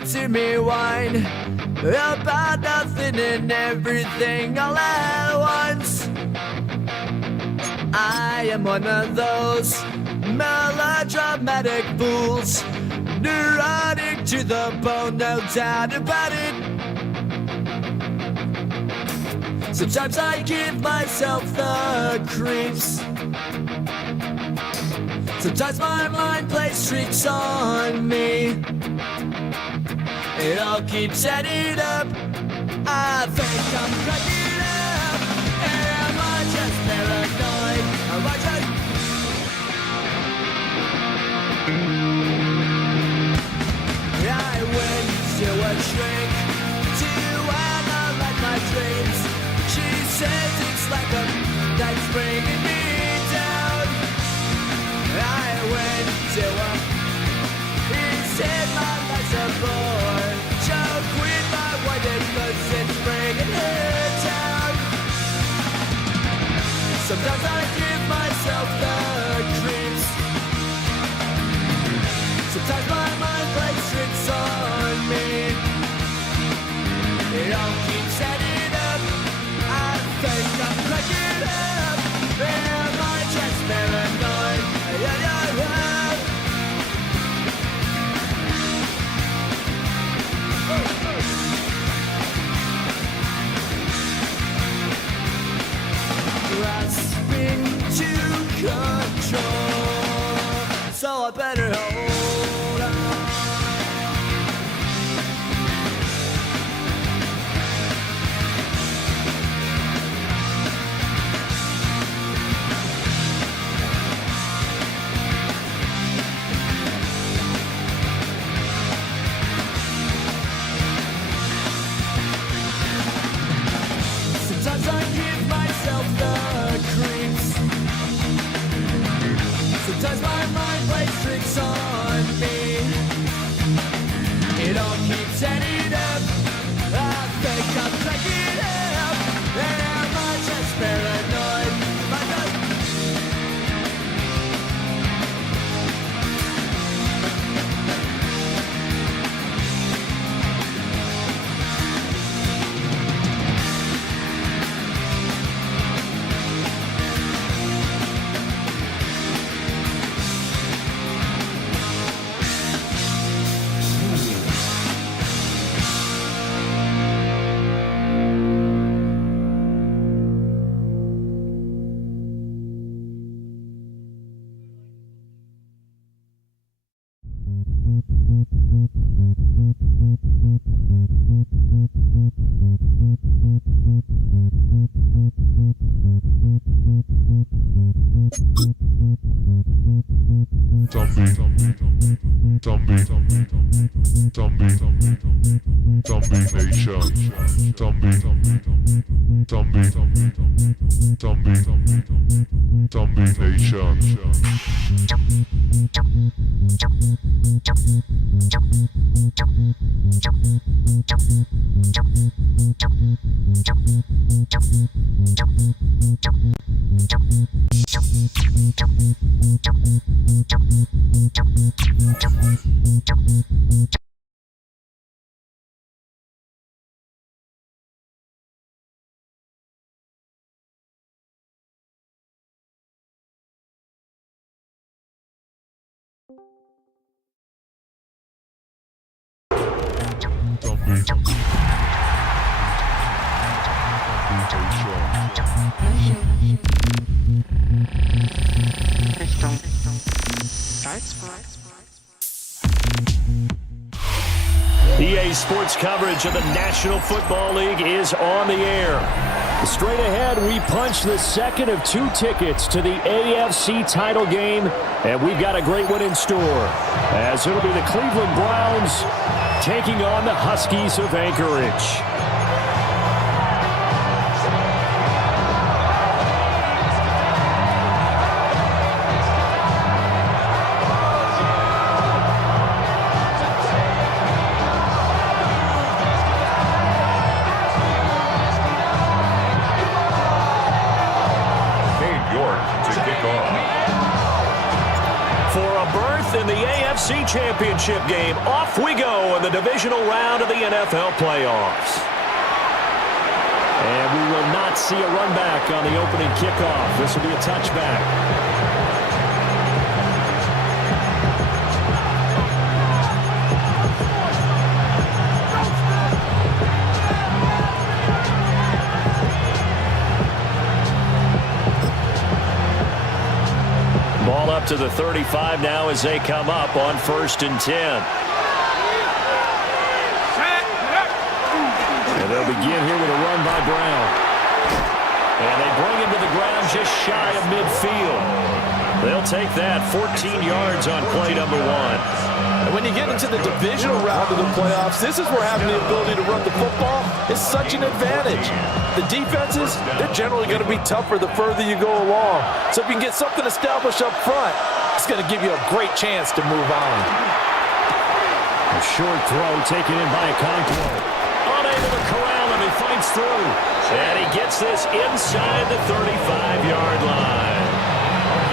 listen to me whine about nothing and everything all at once. I am one of those melodramatic fools, neurotic to the bone, no doubt about it. Sometimes I give myself the creeps. Sometimes my mind plays tricks on me. It all keeps adding up. I think I'm cracking up. Am I just paranoid? Am I just... I went to a shrink to analyze my dreams. She says it's like a that's bringing me down. I went to a... He said my life's a bore. Joke with my wife and cousins bringing her down. Sometimes I give myself the creeps. Sometimes my mind plays tricks on me. It all keeps adding up. I think I'm cracking up. Am I just paranoid? Yeah, yeah, yeah. Grasping to control, so I better hold on. Sometimes I give myself the creeps. Sometimes my mind plays tricks on me. It all keeps adding up. I think I'm cracking up. Am I just paranoid? Am I just... EA Sports coverage of the National Football League is on the air. Straight ahead, we punch the second of 2 tickets to the AFC title game, and we've got a great one in store, as it'll be the Cleveland Browns taking on the Huskies of Anchorage. championship game. Off we go in the divisional round of the NFL playoffs. And we will not see a run back on the opening kickoff. This will be a touchback. Ball up to the 35 now as they come up on 1st and 10. And they'll begin here with a run by Brown. And they bring him to the ground just shy of midfield. They'll take that 14 yards on play number 1. And when you get into the divisional round of the playoffs, this is where having the ability to run the football is such an advantage. The defenses, they're generally going to be tougher the further you go along. So if you can get something established up front, it's going to give you a great chance to move on. A short throw taken in by Okonkwo. Unable to corral him, he fights through. And he gets this inside the 35-yard line.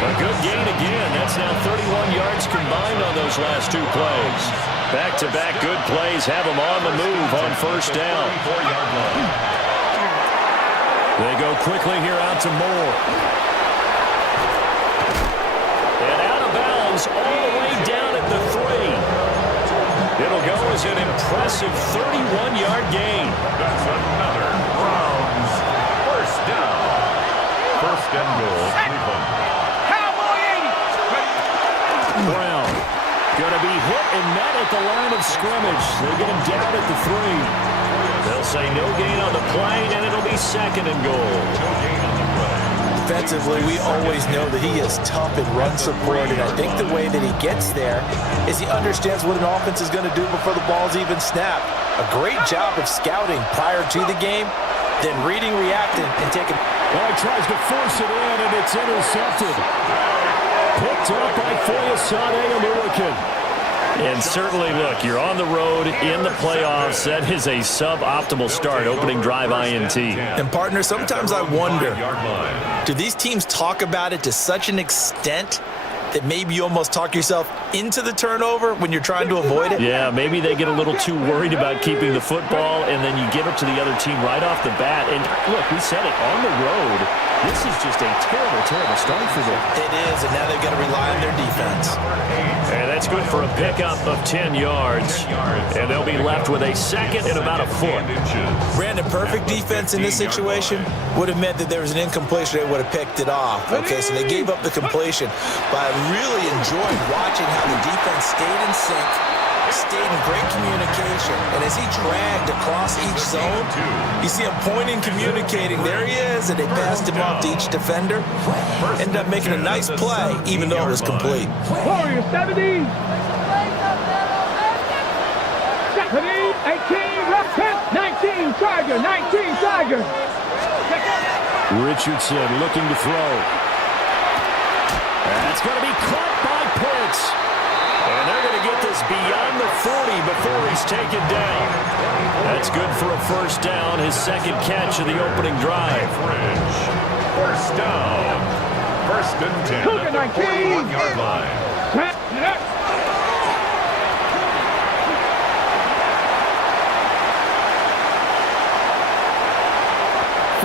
A good gain again. That's now 31 yards combined on those last 2 plays. Back-to-back good plays have them on the move on 1st down. They go quickly here out to Moore. And out of bounds all the way down at the 3. It'll go as an impressive 31-yard gain. That's another Browns 1st down. 1st and goal, Cleveland. Brown going to be hit and met at the line of scrimmage. They get him down at the 3. They'll say no gain on the play, and it'll be 2nd and goal. No gain on the play. Defensively, we always know that he is tough in run support, and I think the way that he gets there is he understands what an offense is going to do before the ball's even snapped. A great job of scouting prior to the game, then reading, reacting, and taking. Well, he tries to force it in, and it's intercepted. Picked up by Foyesade Aluakin. And certainly, look, you're on the road in the playoffs. That is a suboptimal start, opening drive INT. And, partner, sometimes I wonder, do these teams talk about it to such an extent that maybe you almost talk yourself into the turnover when you're trying to avoid it? Yeah, maybe they get a little too worried about keeping the football, and then you give it to the other team right off the bat. And, look, we said it, on the road, this is just a terrible, terrible start for them. It is, and now they've got to rely on their defense. And that's good for a pickup of 10 yards. And they'll be left with a 2nd and about a foot. Brandon, perfect defense in this situation would have meant that there was an incompletion. They would have picked it off. Okay, so they gave up the completion. But I really enjoyed watching how the defense stayed in sync, stayed in great communication. And as he dragged across each zone, you see him pointing, communicating. There he is, and they passed him off to each defender. Ended up making a nice play, even though it was complete. Warriors 70. 18, 19, Tiger, 19, Tiger. Richardson looking to throw. That's going to be caught by Pitts. And they're going to get this beyond the 40 before he's taken down. That's good for a 1st down, his 2nd catch of the opening drive. 1st down. 1st and 10 at the 41-yard line.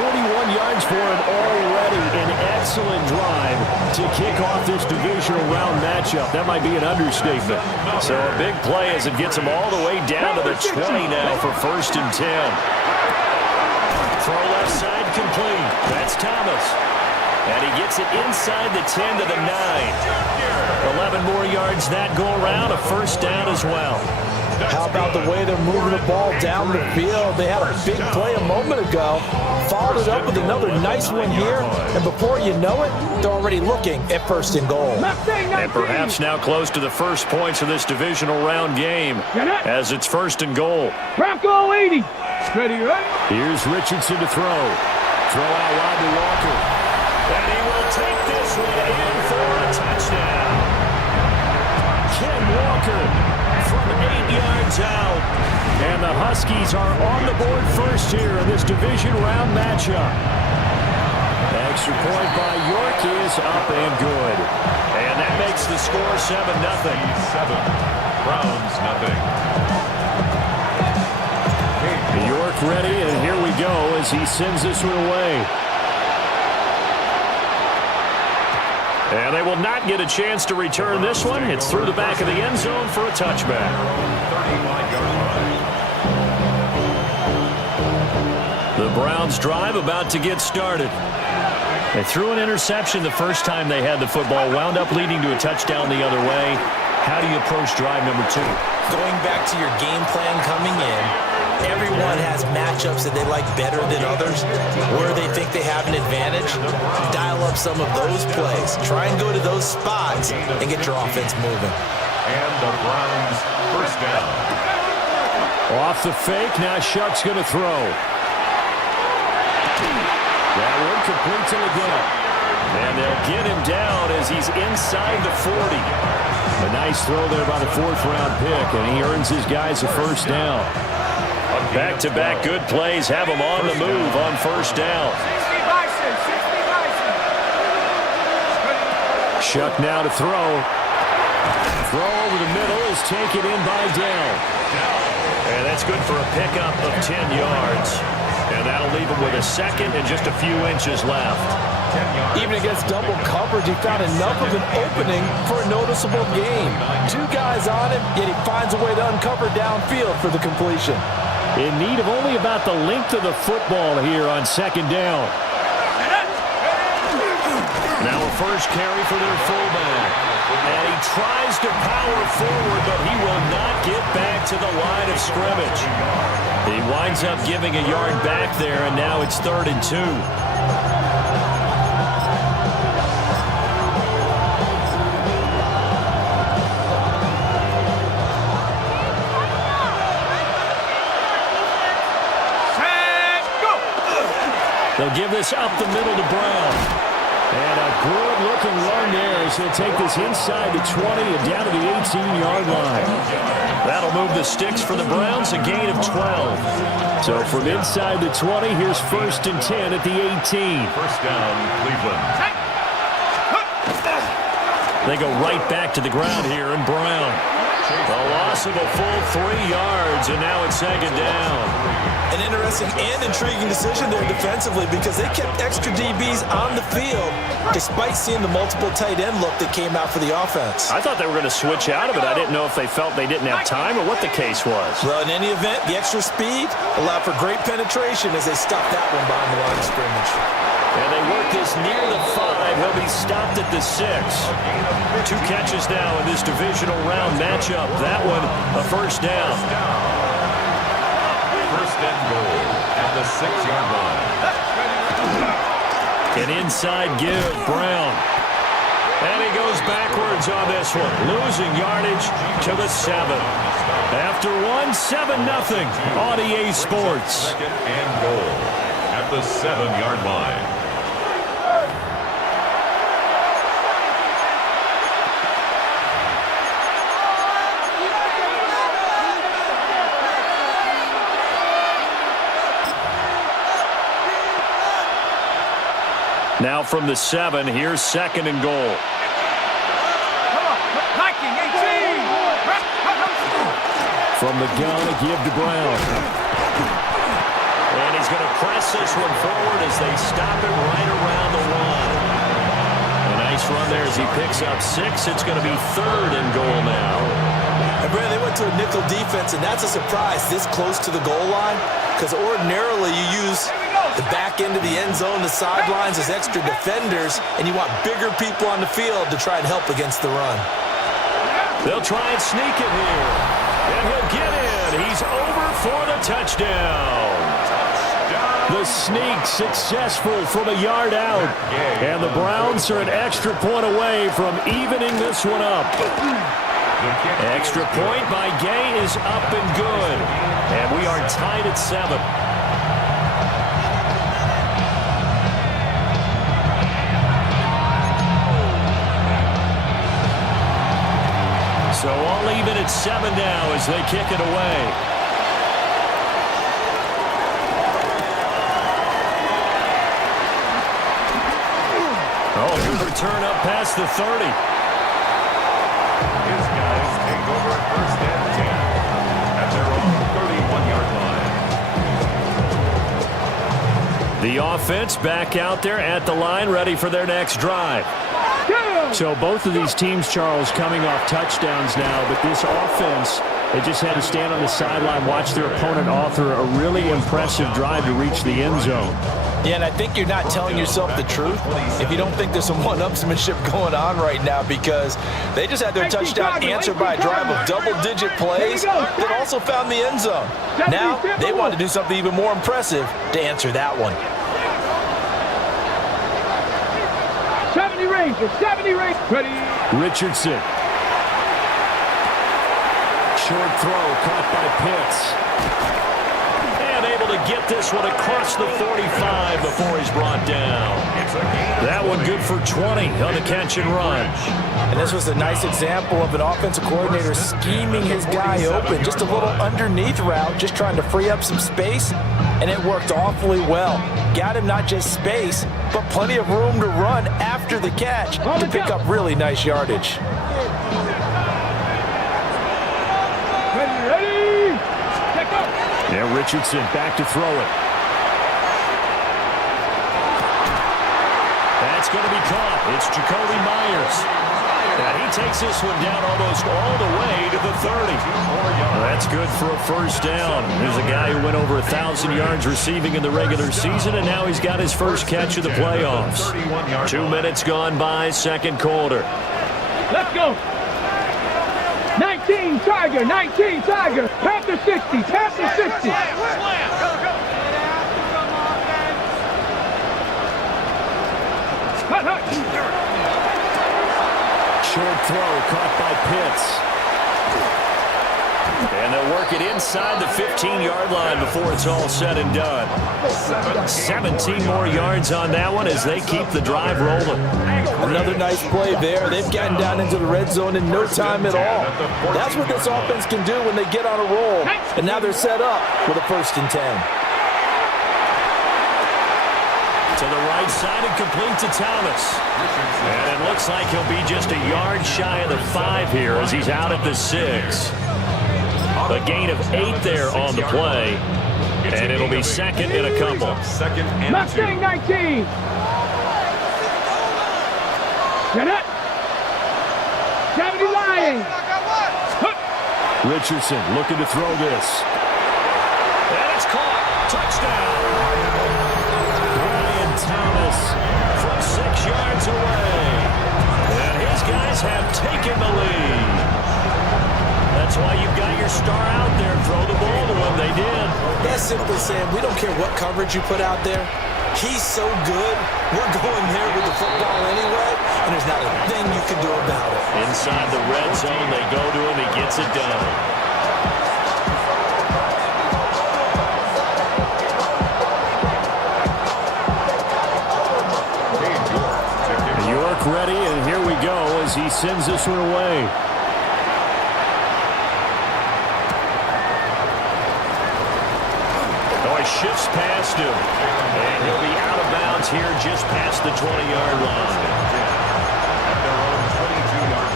41 yards for him already. An excellent drive to kick off this divisional round matchup. That might be an understatement. So a big play as it gets him all the way down to the 20 now for 1st and 10. Throw left side complete. That's Thomas. And he gets it inside the 10 to the 9. 11 more yards that go around. A 1st down as well. How about the way they're moving the ball down the field? They had a big play a moment ago, followed it up with another nice one here, and before you know it, they're already looking at 1st and goal. And perhaps now close to the first points of this divisional round game as it's 1st and goal. Bronco 80. Ready, right? Here's Richardson to throw. Throw out wide to Walker. And he will take this one in for a touchdown. Ken Walker from 8 yards out. And the Huskies are on the board first here in this division round matchup. Extra point by York is up and good. And that makes the score 7-0. 7. Browns nothing. York ready, and here we go as he sends this one away. And they will not get a chance to return this one. It's through the back of the end zone for a touchback. 35-yard line. The Browns drive about to get started. They threw an interception the first time they had the football, wound up leading to a touchdown the other way. How do you approach drive number 2? Going back to your game plan coming in, everyone has matchups that they like better than others, where they think they have an advantage. Dial up some of those plays. Try and go to those spots and get your offense moving. And the Browns first down. Off the fake, now Shuck's going to throw. That one complete to the gut. And they'll get him down as he's inside the 40. A nice throw there by the 4th-round pick, and he earns his guys a first down. Back-to-back good plays have him on the move on first down. Shuck now to throw. Throw over the middle is taken in by Dell. And that's good for a pickup of 10 yards. And that'll leave him with a second and just a few inches left. Even against double coverage, he found enough of an opening for a noticeable gain. 2 guys on him, yet he finds a way to uncover downfield for the completion. In need of only about the length of the football here on second down. Now a first carry for their fullback. And he tries to power forward, but he will not get back to the line of scrimmage. He winds up giving a yard back there, and now it's 3rd and 2. They'll give this up the middle to Brown. And a good-looking run there as he'll take this inside the 20 and down to the 18-yard line. That'll move the sticks for the Browns, a gain of 12. So from inside the 20, here's 1st and 10 at the 18. First down, Cleveland. They go right back to the ground here, and Brown. A loss of a full 3 yards, and now it's 2nd down. An interesting and intriguing decision there defensively because they kept extra DBs on the field despite seeing the multiple tight end look that came out for the offense. I thought they were going to switch out of it. I didn't know if they felt they didn't have time or what the case was. Well, in any event, the extra speed allowed for great penetration as they stopped that one behind the line of scrimmage. And they work this near the 5. He'll be stopped at the 6. 2 catches now in this divisional round matchup. That one, a first down. First and goal at the 6-yard line. An inside give, Brown. And he goes backwards on this one, losing yardage to the 7. After 7-0 on EA Sports. 2nd and goal at the 7-yard line. Now from the 7, here's 2nd and goal. From the gun, a give to Brown. And he's going to press this one forward as they stop it right around the 1. A nice run there as he picks up 6. It's going to be 3rd and goal now. And Brad, they went to a nickel defense, and that's a surprise this close to the goal line because ordinarily you use the back end of the end zone, the sidelines as extra defenders, and you want bigger people on the field to try and help against the run. They'll try and sneak it here. And he'll get in. He's over for the touchdown. The sneak successful from a yard out. And the Browns are an extra point away from evening this one up. Extra point by Gay is up and good. And we are tied at 7. So all even at 7 now as they kick it away. Oh, good return up past the 30. His guys take over at first and 10 at their own 31-yard line. The offense back out there at the line, ready for their next drive. So both of these teams, Charles, coming off touchdowns now, but this offense, they just had to stand on the sideline, watch their opponent author a really impressive drive to reach the end zone. Yeah, and I think you're not telling yourself the truth if you don't think there's some one-upsmanship going on right now, because they just had their touchdown answered by a drive of double-digit plays that also found the end zone. Now they want to do something even more impressive to answer that one. 70 Rangers, 70 Rangers. Ready. Richardson. Short throw caught by Pitts. And able to get this one across the 45 before he's brought down. That one good for 20 on the catch and run. And this was a nice example of an offensive coordinator scheming his guy open. Just a little underneath route, just trying to free up some space, and it worked awfully well. Got him not just space, but plenty of room to run after the catch to pick up really nice yardage. Ready. Check up. Yeah, Richardson back to throw it. That's going to be caught. It's Jacoby Myers. And he takes this one down almost all the way to the 30. That's good for a first down. There's a guy who went over 1,000 yards receiving in the regular season, and now he's got his first catch of the playoffs. 2 minutes gone by, second quarter. Let's go. 19 Tiger, 19 Tiger. Panther 60, Panther 60. Hut, hut. Short throw caught by Pitts. And they'll work it inside the 15-yard line before it's all said and done. 17 more yards on that one as they keep the drive rolling. Another nice play there. They've gotten down into the red zone in no time at all. That's what this offense can do when they get on a roll. And now they're set up with a 1st and 10. To the right side and complete to Thomas. And it looks like he'll be just a yard shy of the 5 here as he's out at the 6. A gain of 8 there on the play. And it'll be second and a couple. Mustang 19. Get it. 70 Lions. Richardson looking to throw this. And it's caught. Touchdown. Brian Thomas from 6 yards away. And his guys have taken the lead. That's why you've got your star out there. Throw the ball to him. They did. That's simply saying we don't care what coverage you put out there. He's so good. We're going there with the football anyway, and there's not a thing you can do about it. Inside the red zone, they go to him. He gets it done. York ready, and here we go as he sends this one away. Shifts past him, and he'll be out of bounds here just past the 20-yard line. At their own 22-yard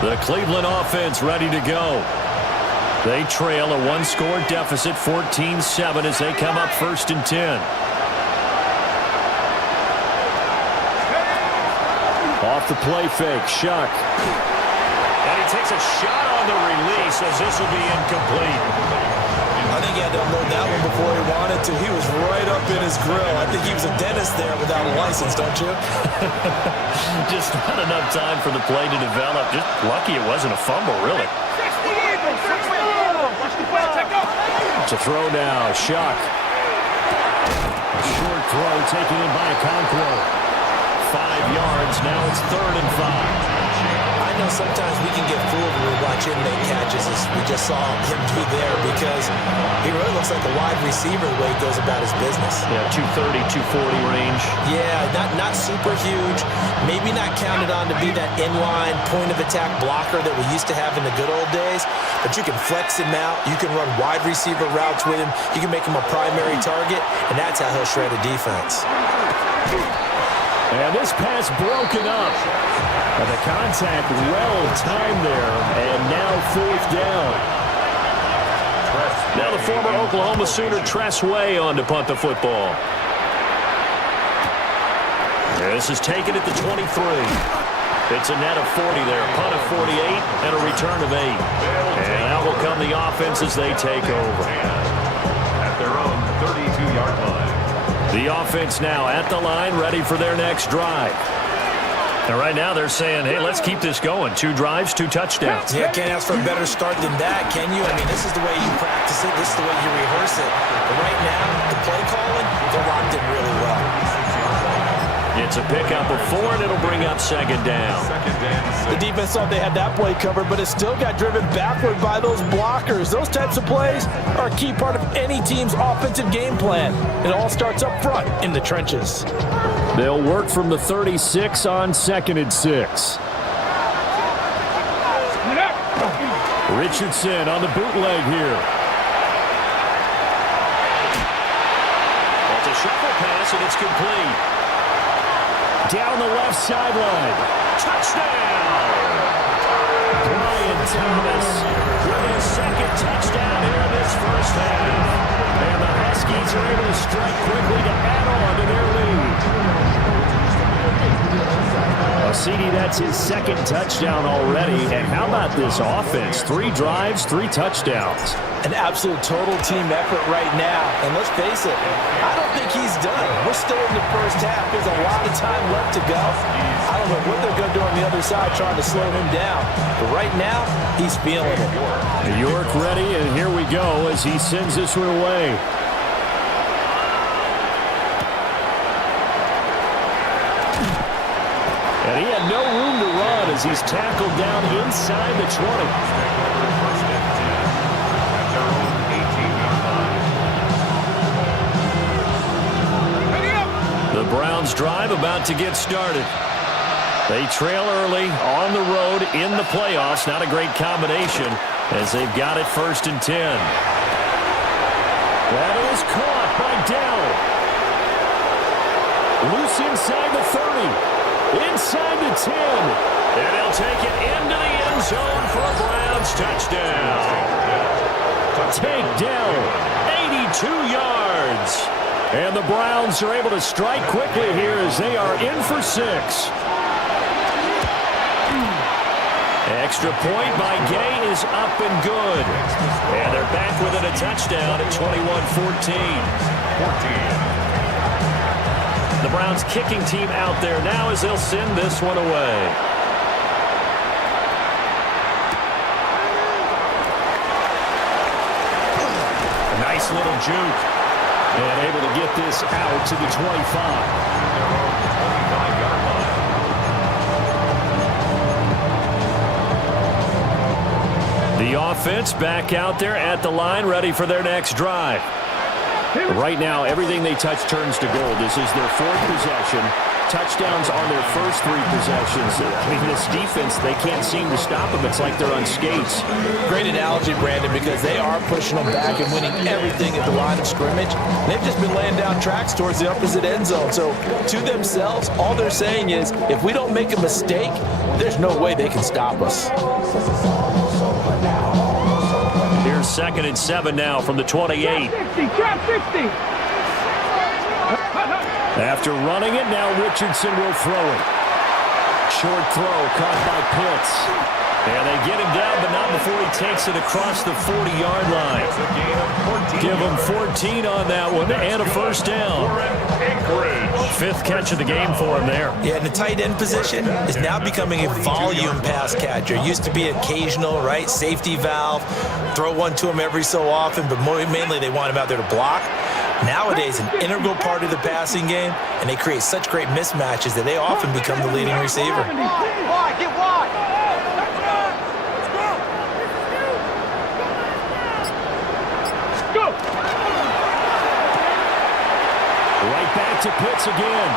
line. The Cleveland offense ready to go. They trail a 1-score deficit, 14-7, as they come up 1st and 10. Off the play fake, Shuck. And he takes a shot on the release as this will be incomplete. I think he had to unload that one before he wanted to. He was right up in his grill. I think he was a dentist there without a license, don't you? Just not enough time for the play to develop. Just lucky it wasn't a fumble, really. To throw now, Shuck. A short throw taken in by Conquo. 5 yards, now it's 3rd and 5. I I know sometimes we can get fooled when we watch him make catches, as we just saw him do there, because he really looks like a wide receiver the way he goes about his business. Yeah, 230, 240 range. Yeah, not super huge. Maybe not counted on to be that inline point-of-attack blocker that we used to have in the good old days, but you can flex him out. You can run wide receiver routes with him. You can make him a primary target, and that's how he'll shred a defense. And this pass broken up. And the contact well timed there, and now 4th down. Now the former Oklahoma Sooner Tress Way on to punt the football. This is taken at the 23. It's a net of 40 there. Punt of 48 and a return of 8. And out will come the offense as they take over. At their own 32-yard line. The offense now at the line, ready for their next drive. And right now they're saying, hey, let's keep this going. 2 drives, 2 touchdowns. Yeah, can't ask for a better start than that, can you? I mean, this is the way you practice it. This is the way you rehearse it. But right now, the play calling, they're locked in really well. It's a pickup of 4, and it'll bring up 2nd down. The defense thought they had that play covered, but it still got driven backward by those blockers. Those types of plays are a key part of any team's offensive game plan. It all starts up front in the trenches. They'll work from the 36 on 2nd and 6. Richardson on the bootleg here. That's a shuffle pass, and it's complete. Down the left sideline. Touchdown! Brian Thomas with his 2nd touchdown here in this first half. And the Huskies are able to strike quickly to add on to their lead. CD, that's his 2nd touchdown already. And how about this offense? 3 drives, 3 touchdowns. An absolute total team effort right now. And let's face it, I don't think he's done. We're still in the first half. There's a lot of time left to go. I don't know what they're going to do on the other side trying to slow him down. But right now, he's feeling it. York ready, and here we go as he sends this one away. And he had no room to run as he's tackled down inside the 20. The Browns drive about to get started. They trail early on the road in the playoffs. Not a great combination as they've got it 1st and 10. That is caught by Dell. Loose inside the 30. Inside the 10. And he'll take it into the end zone for a Browns touchdown. Tank Dell, 82 yards. And the Browns are able to strike quickly here as they are in for 6. Extra point by Gay is up and good. And they're back within a touchdown at 21-14. The Browns kicking team out there now as they'll send this one away. A nice little juke. And able to get this out to the 25. The offense back out there at the line, ready for their next drive. Right now, everything they touch turns to gold. This is their 4th possession. Touchdowns on their first 3 possessions. I mean, this defense, they can't seem to stop them. It's like they're on skates. Great analogy, Brandon, because they are pushing them back and winning everything at the line of scrimmage. They've just been laying down tracks towards the opposite end zone. So to themselves, all they're saying is, if we don't make a mistake, there's no way they can stop us. Here's 2nd and 7 now from the 28. Trap 60. After running it, now Richardson will throw it. Short throw caught by Pitts. And they get him down, but not before he takes it across the 40-yard line. Give him 14 on that one and a 1st down. 5th catch of the game for him there. Yeah, and the tight end position is now becoming a volume pass catcher. Used to be occasional, right? Safety valve. Throw one to him every so often, but mainly they want him out there to block. Nowadays, an integral part of the passing game, and they create such great mismatches that they often become the leading receiver. to Pitts again.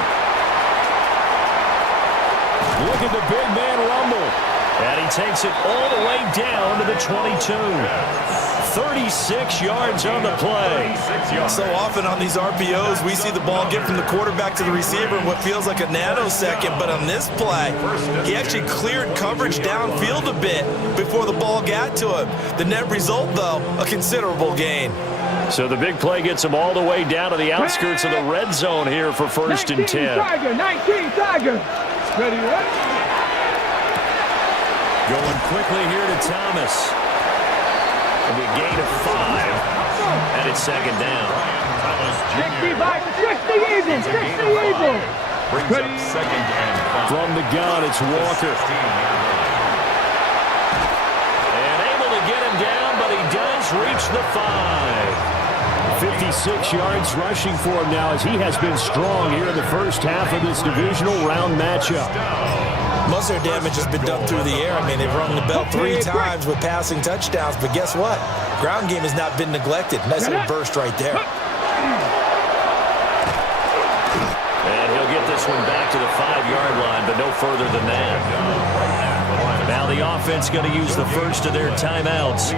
Look at the big man rumble. And he takes it all the way down to the 22. 36 yards on the play. So often on these RPOs, we see the ball get from the quarterback to the receiver in what feels like a nanosecond. But on this play, he actually cleared coverage downfield a bit before the ball got to him. The net result, though, a considerable gain. So the big play gets him all the way down to the outskirts of the red zone here for 1st and 10. 19 Tiger. Ready, ready. Going quickly here to Thomas. It'll be a gain of 5. And it's 2nd down. 65, 60 Eagles, 60 Eagles. Brings up 2nd and 5. From the gun, it's Walker. And able to get him down, but he does reach the 5. 56 yards rushing for him now as he has been strong here in the first half of this divisional round matchup. Most of their damage has been done through the air. I mean, they've rung the bell 3 times with passing touchdowns, but guess what? Ground game has not been neglected. Nice little burst right there. And he'll get this one back to the 5-yard line, but no further than that. Now the offense going to use the first of their timeouts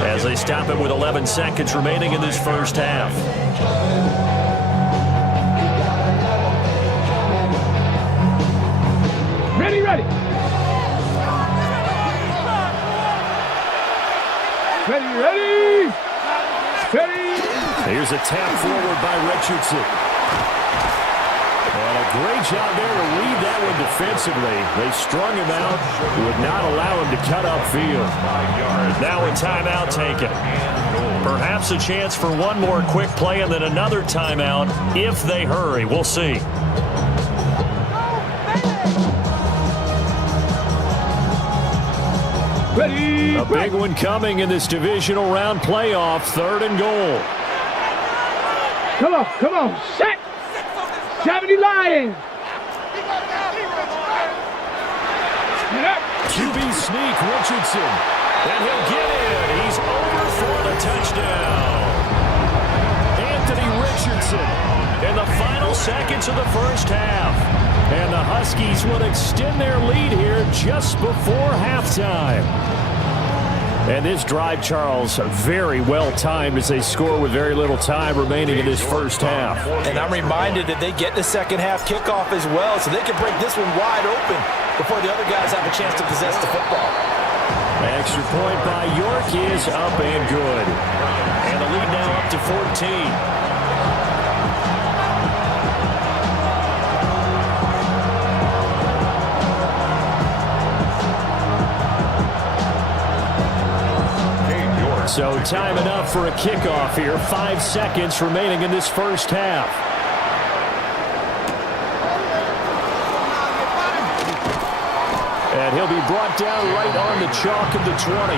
as they stop it with 11 seconds remaining in this first half. Ready, ready. Ready, ready. Ready. Here's a tap forward by Richardson. And a great job there to read that one defensively. They strung him out, would not allow him to cut upfield. Now a timeout taken. Perhaps a chance for one more quick play and then another timeout if they hurry. We'll see. Ready. A big one coming in this divisional round playoff. 3rd and goal. Come on, set. 70 Lions. QB sneak, Richardson. And he'll get in. He's over for the touchdown. Anthony Richardson in the final seconds of the first half. And the Huskies will extend their lead here just before halftime. And this drive, Charles, very well timed as they score with very little time remaining in this first half. And I'm reminded that they get the second half kickoff as well, so they can break this one wide open before the other guys have a chance to possess the football. Extra point by York is up and good. And the lead now up to 14. So time enough for a kickoff here. 5 seconds remaining in this first half. And he'll be brought down right on the chalk of the 20. The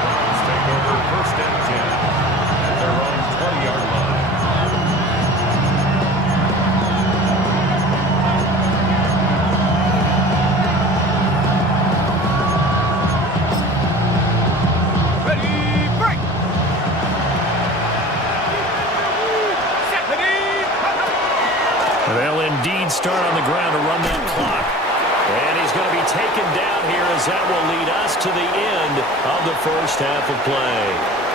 Browns take over 1st and 10 at their own 20-yard line. They'll indeed start on the ground to run that clock. And he's going to be taken down here as that will lead us to the end of the first half of play.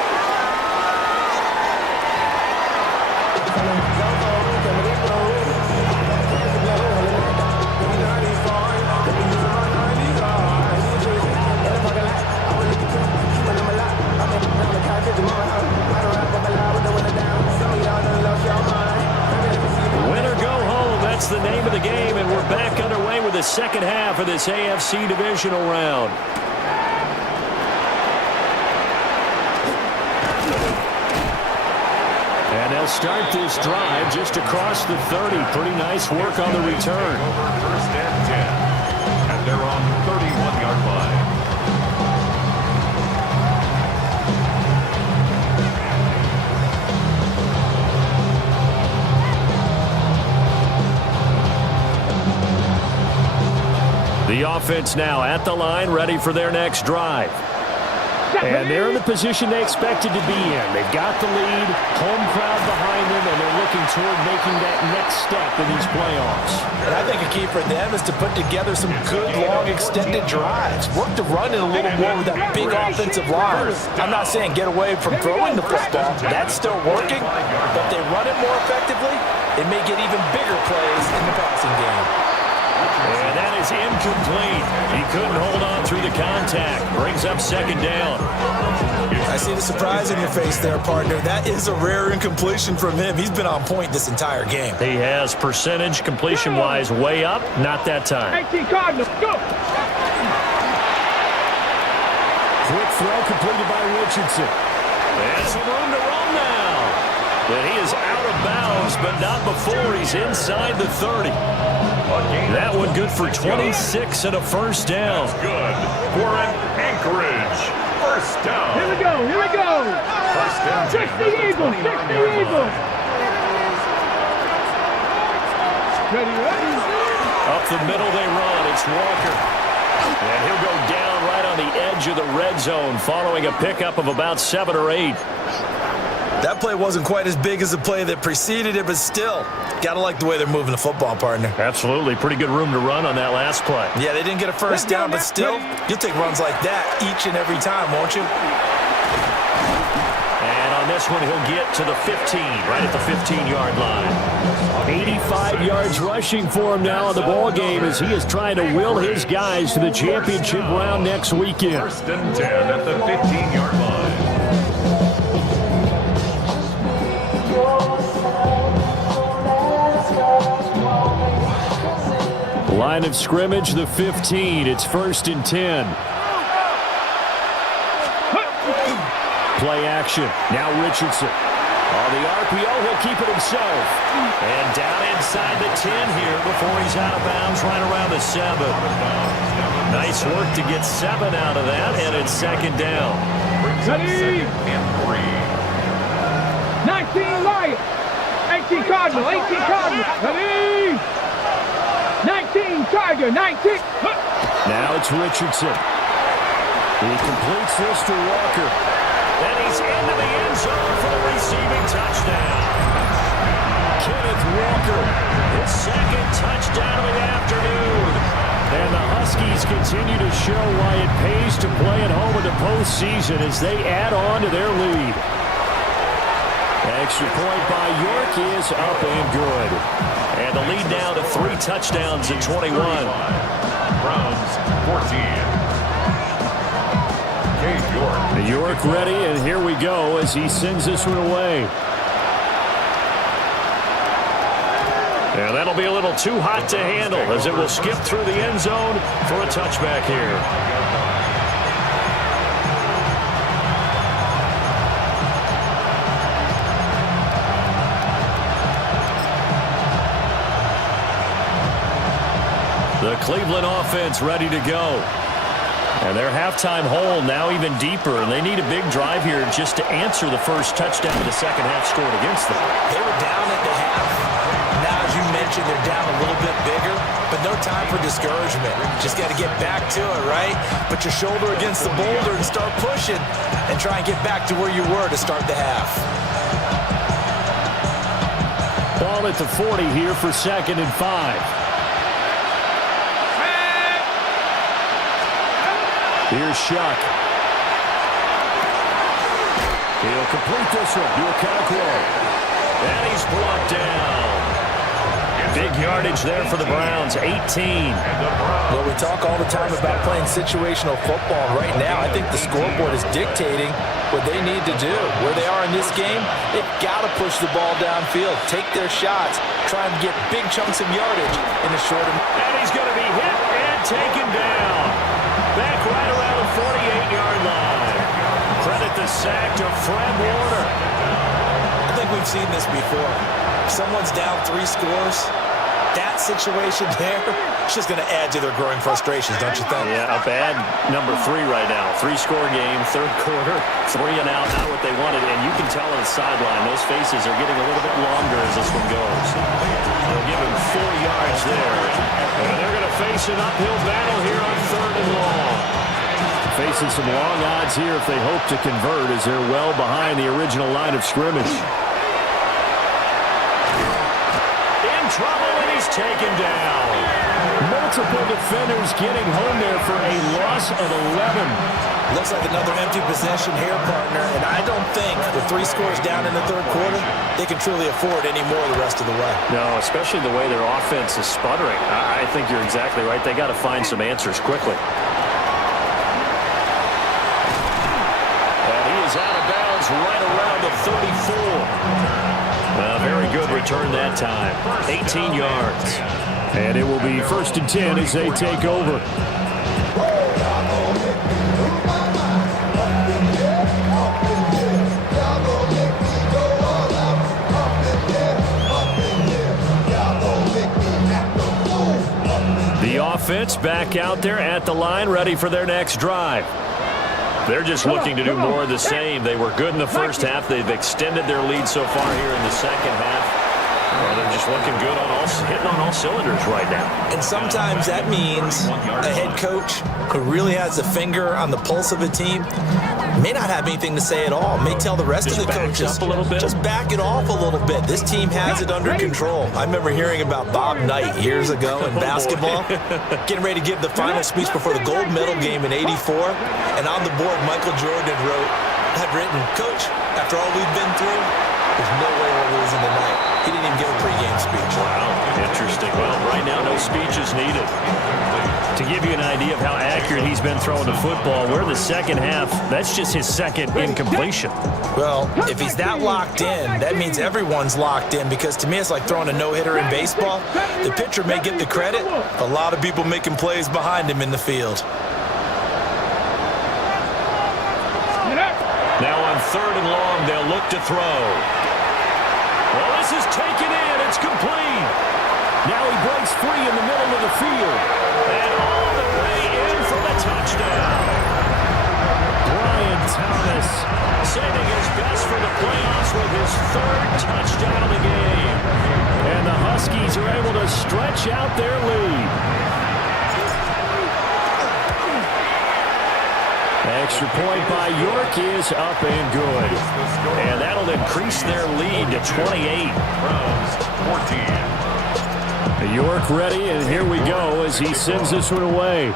That's the name of the game, and we're back underway with the second half of this AFC divisional round. And they'll start this drive just across the 30. Pretty nice work on the return. Over 1st and 10 at their own 31-yard line. The offense now at the line, ready for their next drive. And they're in the position they expected to be in. They've got the lead, home crowd behind them, and they're looking toward making that next step in these playoffs. And I think a key for them is to put together some good, long, extended drives. Work the run in a little more with that big offensive line. I'm not saying get away from throwing the football. That's still working. But they run it more effectively, it may get even bigger plays in the passing game. And that is incomplete. He couldn't hold on through the contact. Brings up second down. I see the surprise in your face there, partner. That is a rare incompletion from him. He's been on point this entire game. He has percentage completion-wise way up. Not that time. 18 Cardinals, go! Quick throw completed by Richardson. And some room to run now. And he is out of bounds, but not before he's inside the 30. That one good for 26 and a first down. That's good for an Anchorage first down. Here we go, here we go! First and 10. 60 Eagles, 60 Eagles! Ready, ready? Up the middle they run. It's Walker. And he'll go down right on the edge of the red zone following a pickup of about 7 or 8. That play wasn't quite as big as the play that preceded it, but still, got to like the way they're moving the football, partner. Absolutely. Pretty good room to run on that last play. Yeah, they didn't get a first down, but still, you'll take runs like that each and every time, won't you? And on this one, he'll get to the 15, right at the 15-yard line. 85 yards rushing for him now in the ball game as he is trying to will his guys to the championship round next weekend. First and 10 at the 15-yard line. Line of scrimmage, the 15. It's first and 10. Play action. Now Richardson. On the RPO, he'll keep it himself. And down inside the 10 here before he's out of bounds right around the 7. Nice work to get 7 out of that, and it's second down. Ready? 19 Lions, 18 Cardinal, 18 Cardinal. Ready? 19 Tiger, 19. Now it's Richardson. He completes this to Walker. And he's into the end zone for the receiving touchdown. Kenneth Walker, his second touchdown of the afternoon. And the Huskies continue to show why it pays to play at home in the postseason as they add on to their lead. Extra point by York is up and good. And the lead now to 3 touchdowns at 21. Browns 14. York ready, and here we go as he sends this one away. And that'll be a little too hot to handle as it will skip through the end zone for a touchback here. The Cleveland offense ready to go. And their halftime hole now even deeper, and they need a big drive here just to answer the first touchdown of the second half scored against them. They were down at the half. Now, as you mentioned, they're down a little bit bigger, but no time for discouragement. Just got to get back to it, right? Put your shoulder against the boulder and start pushing and try and get back to where you were to start the half. Ball at the 40 here for second and 5. Here's Shuck. He'll complete this one. Okonkwo. And he's brought down. Big yardage there for the Browns, 18. Well, we talk all the time about playing situational football. Right now, I think the scoreboard is dictating what they need to do. Where they are in this game, they've got to push the ball downfield, take their shots, try and get big chunks of yardage in the short. And he's going to be hit and taken down. Back right around the 48-yard line. Credit the sack to Fred Warner. I think we've seen this before. If someone's down 3 scores, that situation there, it's just going to add to their growing frustrations, don't you think? Yeah, a bad number 3 right now. 3-score game, third quarter, 3 and out, not what they wanted. And you can tell on the sideline, those faces are getting a little bit longer as this one goes. They'll give him 4 yards there. And they're going to face an uphill battle here on 3rd and long. facing some long odds here if they hope to convert, as they're well behind the original line of scrimmage. In trouble, and he's taken down. Multiple defenders getting home there for a loss of 11. Looks like another empty possession here, partner, and I don't think with 3 scores down in the third quarter, they can truly afford any more the rest of the way. No, especially the way their offense is sputtering. I think you're exactly right. They got to find some answers quickly. And he is out of bounds right around the 34. Very good return that time. 18 yards. And it will be 1st and 10 as they take over. The offense back out there at the line, ready for their next drive. They're just looking to do more of the same. They were good in the first half. They've extended their lead so far here in the second half. Well, they're just looking good hitting on all cylinders right now. And sometimes that means a head coach who really has a finger on the pulse of a team may not have anything to say at all. May tell the rest of the coaches, a little bit. Just back it off a little bit. This team has it under control. I remember hearing about Bob Knight years ago in basketball, getting ready to give the final speech before the gold medal game in '84. And on the board, Michael Jordan had written, "Coach, after all we've been through, there's no way we're losing tonight." He didn't even give a pregame speech. Wow, interesting. Well, right now, no speech is needed. To give you an idea of how accurate he's been throwing the football, we're in the second half. That's just his second incompletion. Well, if he's that locked in, that means everyone's locked in, because to me it's like throwing a no-hitter in baseball. The pitcher may get the credit, a lot of people making plays behind him in the field. Now on 3rd and long, they'll look to throw. Well, this is taken in. It's complete. Now he breaks free in the middle of the field. And all the way in for the touchdown. Brian Thomas saving his best for the playoffs with his 3rd touchdown of the game. And the Huskies are able to stretch out their lead. Extra point by York is up and good. And that'll increase their lead to 28. York ready, and here we go as he sends this one away.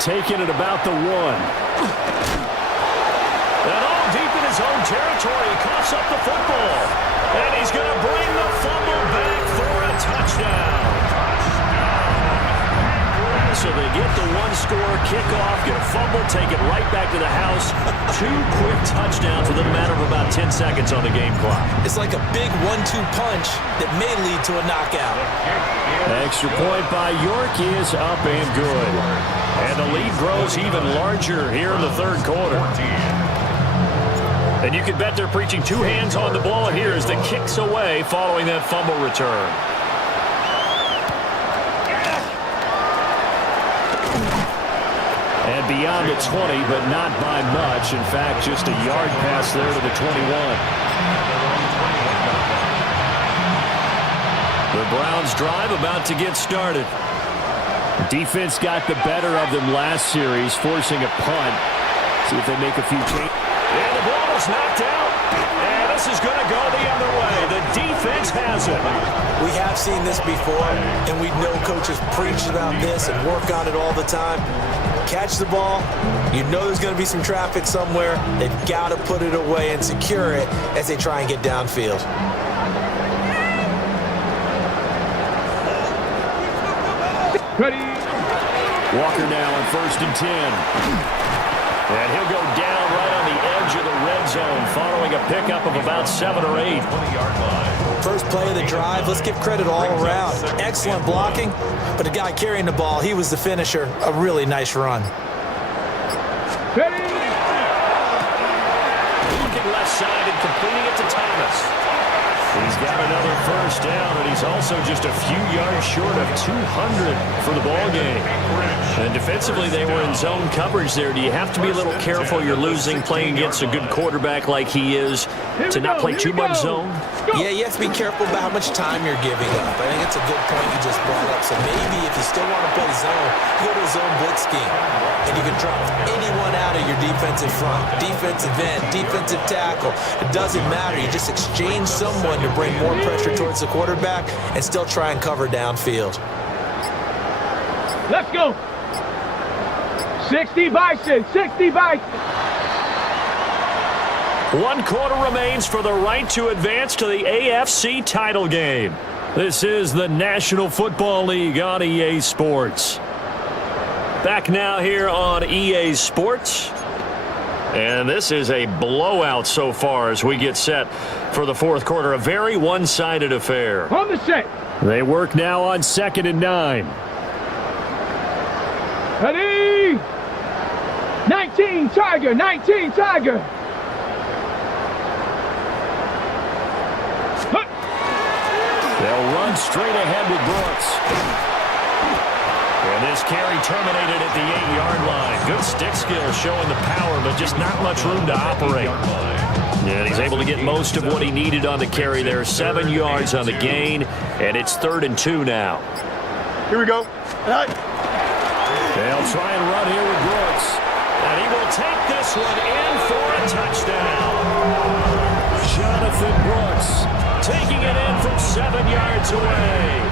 Taking it about the 1. And all deep in his own territory, he coughs up the football. And he's going to bring the fumble back for a touchdown. So they get the 1-score kickoff, get a fumble, take it right back to the house. 2 quick touchdowns within a matter of about 10 seconds on the game clock. It's like a big 1-2 punch that may lead to a knockout. Extra point by York is up and good. And the lead grows even larger here in the third quarter. And you can bet they're preaching 2 hands on the ball here as the kicks away following that fumble return. And beyond the 20, but not by much. In fact, just a yard pass there to the 21. The Browns drive about to get started. Defense got the better of them last series, forcing a punt. See if they make a few changes. And the ball is knocked out. And this is going to go the other way. The defense has it. We have seen this before, and we know coaches preach about this and work on it all the time. Catch the ball. You know there's going to be some traffic somewhere. They've got to put it away and secure it as they try and get downfield. Ready. Walker now on 1st and 10. And he'll go down right on the edge of the red zone following a pickup of about 7 or 8. 20-yard line. First play of the drive. Let's give credit all around. Excellent blocking, but the guy carrying the ball, he was the finisher. A really nice run. Ready. Looking left side and completing it to Thomas. He's got another first down, and he's also just a few yards short of 200 for the ball game. And defensively, they were in zone coverage there. Do you have to be a little careful? You're losing, playing against a good quarterback like he is, to not play too much zone? Yeah, you have to be careful about how much time you're giving up. I think it's a good point you just brought up up. So maybe if you still want to play zone, you go to a zone blitz scheme. And you can drop anyone out of your defensive front, defensive end, defensive tackle. It doesn't matter. You just exchange someone to bring more pressure towards the quarterback and still try and cover downfield. Let's go. 60 Bison, 60 Bison. 1 quarter remains for the right to advance to the AFC title game. This is the National Football League on EA Sports. Back now here on EA Sports. And this is a blowout so far as we get set for the fourth quarter. A very one-sided affair. On the set. They work now on 2nd and 9. Ready? 19 Tiger, 19 Tiger. They'll run straight ahead with Brooks. And this carry terminated at the 8-yard line. Good stick skill showing the power, but just not much room to operate. And he's able to get most of what he needed on the carry there. 7 yards on the gain, and it's 3rd and 2 now. Here we go. They'll try and run here with Brooks. And he will take this one in for a touchdown. Jonathan Brooks taking it in from 7 yards away.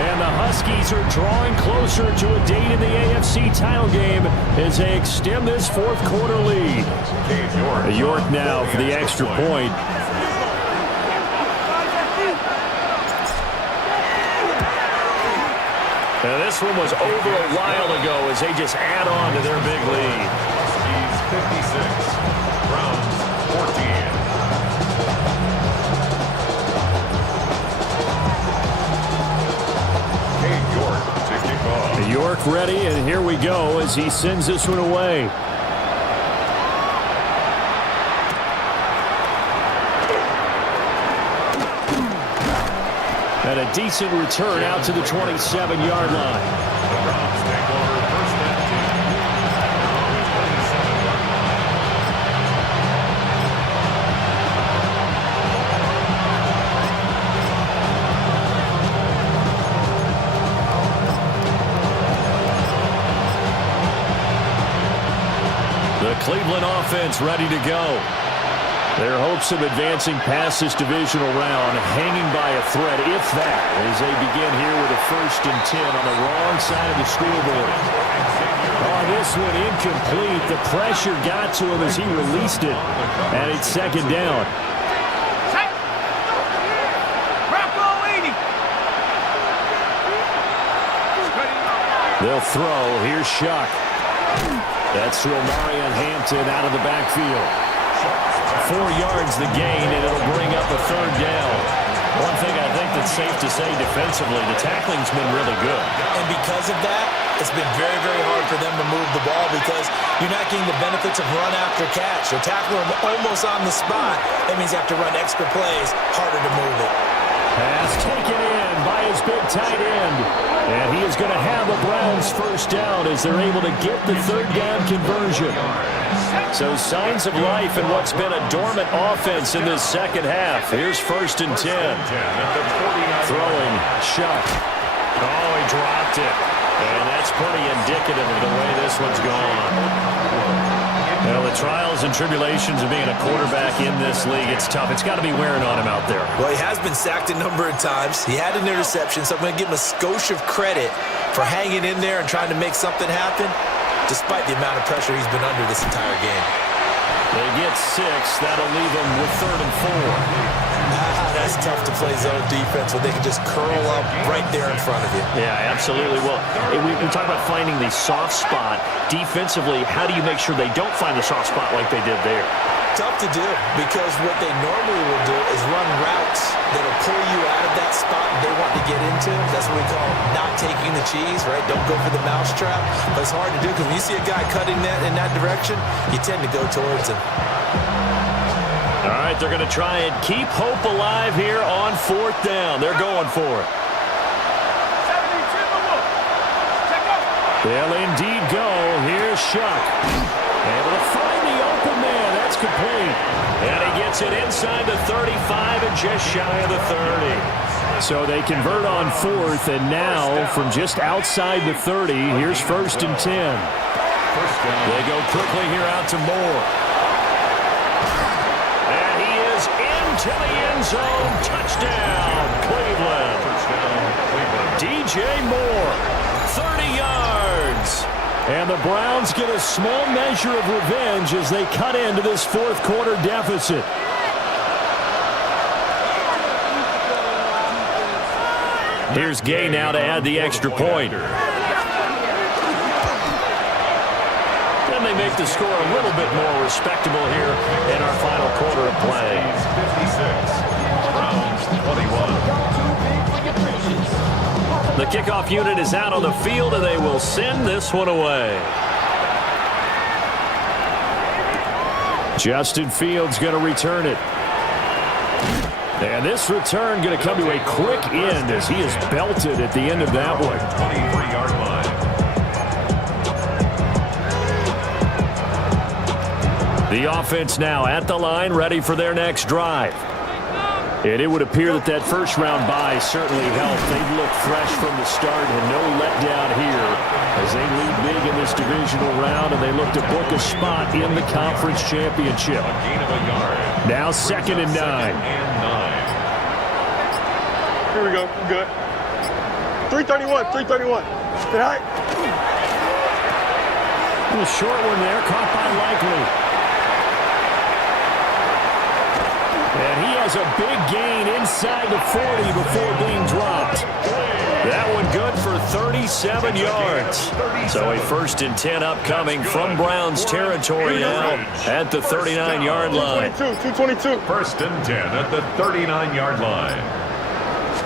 And the Huskies are drawing closer to a date in the AFC title game as they extend this fourth quarter lead. York now for the extra point. Now this one was over a while ago as they just add on to their big lead. Huskies 56, Browns 14. York ready, and here we go as he sends this one away. And a decent return out to the 27-yard line. Cleveland offense ready to go. Their hopes of advancing past this divisional round hanging by a thread, if that, as they begin here with a 1st and 10 on the wrong side of the scoreboard. Oh, this one incomplete. The pressure got to him as he released it, and it's 2nd down. They'll throw. Here's Shuck. That's to Omarion Hampton out of the backfield. 4 yards the gain, and it'll bring up a 3rd down. One thing I think that's safe to say defensively, the tackling's been really good. And because of that, it's been very, very hard for them to move the ball because you're not getting the benefits of run after catch. They're tackling them almost on the spot. That means you have to run extra plays, harder to move it. Pass taken in by his big tight end. And he is going to have a Browns 1st down as they're able to get the 3rd down conversion. So signs of life in what's been a dormant offense in this second half. Here's 1st and 10. Throwing, Shuck. Oh, he dropped it. And that's pretty indicative of the way this one's gone. Well, the trials and tribulations of being a quarterback in this league, it's tough. It's got to be wearing on him out there. Well, he has been sacked a number of times. He had an interception, so I'm going to give him a skosh of credit for hanging in there and trying to make something happen, despite the amount of pressure he's been under this entire game. They get 6. That'll leave them with 3rd and 4. That's tough to play zone defense when they can just curl up right there in front of you. Yeah, absolutely. Well, we talk about finding the soft spot. Defensively, how do you make sure they don't find the soft spot like they did there? Tough to do because what they normally will do is run routes that'll pull you out of that spot they want to get into. That's what we call not taking the cheese, right? Don't go for the mousetrap. But it's hard to do because when you see a guy cutting that in that direction, you tend to go towards him. All right, they're going to try and keep hope alive here on 4th down. They're going for it. They'll indeed go. Here's Shuck. Able to find the open man. That's complete. And he gets it inside the 35 and just shy of the 30. So they convert on fourth, and now from just outside the 30, here's 1st and 10. They go quickly here out to Moore. And he is into the end zone. Touchdown, Cleveland. DJ Moore, 30 yards. And the Browns get a small measure of revenge as they cut into this fourth quarter deficit. Here's Gay now to add the extra point. And they make the score a little bit more respectable here in our final quarter of play. 56, Browns 21. The kickoff unit is out on the field, and they will send this one away. Justin Fields going to return it. And this return going to come to a quick end as he is belted at the end of that one. 23-yard line. The offense now at the line, ready for their next drive. And it would appear that that first-round bye certainly helped. They've looked fresh from the start and no letdown here as they lead big in this divisional round, and they look to book a spot in the conference championship. A gain of a yard. Now 2nd and 9. Here we go. Good. 331. 331. Good height. A short one there, caught by Likely. And he has a big gain inside the 40 before being dropped. That one good for 37 yards. So a 1st and 10 upcoming from Browns territory now at the 39-yard line. 222. 1st and 10 at the 39-yard line.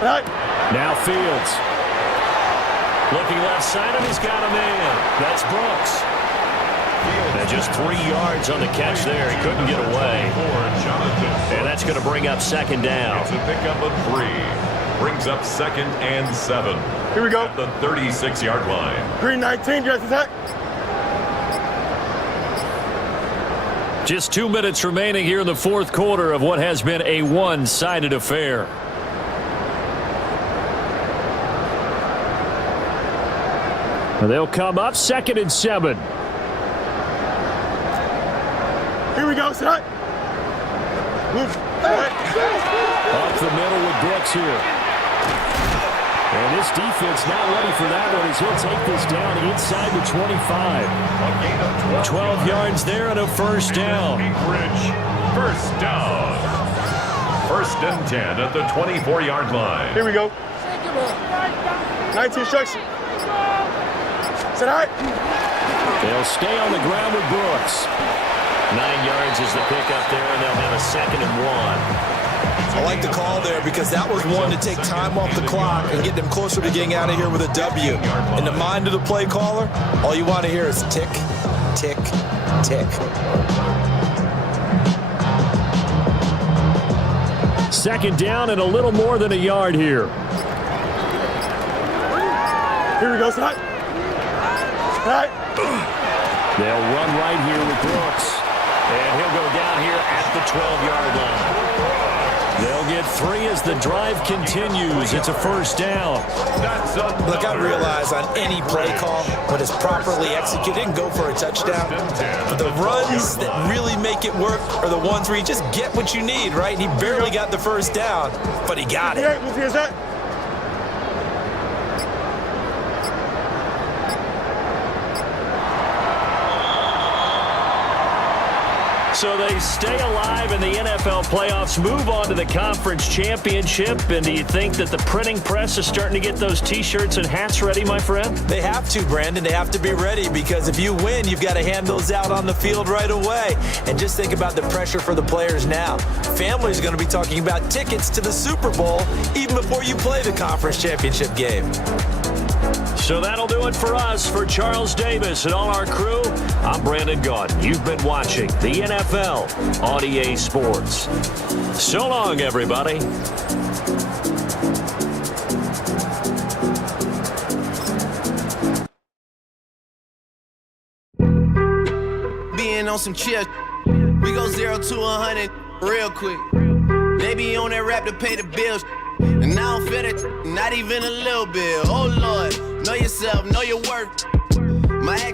Now Fields. Looking left side, and he's got a man. That's Brooks. And just 3 yards on the catch there. He couldn't get away. And that's going to bring up 2nd down. It's a pickup of 3. Brings up 2nd and 7. Here we go. At the 36-yard line. Green 19, just attack. Just 2 minutes remaining here in the fourth quarter of what has been a one-sided affair. They'll come up 2nd and 7. Here we go, set. Off the middle with Brooks here. And this defense not ready for that one as he'll take this down inside the 25. 12 yards there and a 1st down. Bridge, 1st down. 1st and 10 at the 24-yard line. Here we go. 19 instruction. Set high. They'll stay on the ground with Brooks. 9 yards is the pickup there, and they'll have a 2nd and 1. I like the call there because that was one to take time off the clock and get them closer to getting out of here with a W. In the mind of the play caller, all you want to hear is tick, tick, tick. 2nd down and a little more than a yard here. Here we go, set. Right. They'll run right here with Brooks. And he'll go down here at the 12-yard line. They'll get 3 as the drive continues. It's a 1st down. Look, I realize on any play call, when it's properly executed, and go for a touchdown. But the runs that really make it work are the ones where you just get what you need, right? He barely got the 1st down, but he got it. Here's that. So they stay alive in the NFL playoffs, move on to the conference championship. And do you think that the printing press is starting to get those T-shirts and hats ready, my friend? They have to, Brandon. They have to be ready because if you win, you've got to hand those out on the field right away. And just think about the pressure for the players now. Families are going to be talking about tickets to the Super Bowl even before you play the conference championship game. So that'll do it for us. For Charles Davis and all our crew, I'm Brandon Gaudin. You've been watching the NFL on EA Sports. So long, everybody. Being on some chill, we go 0 to 100 real quick. They be on that rap to pay the bills, and I don't don't feel it, not even a little bit. Oh Lord, know yourself, know your worth. My ex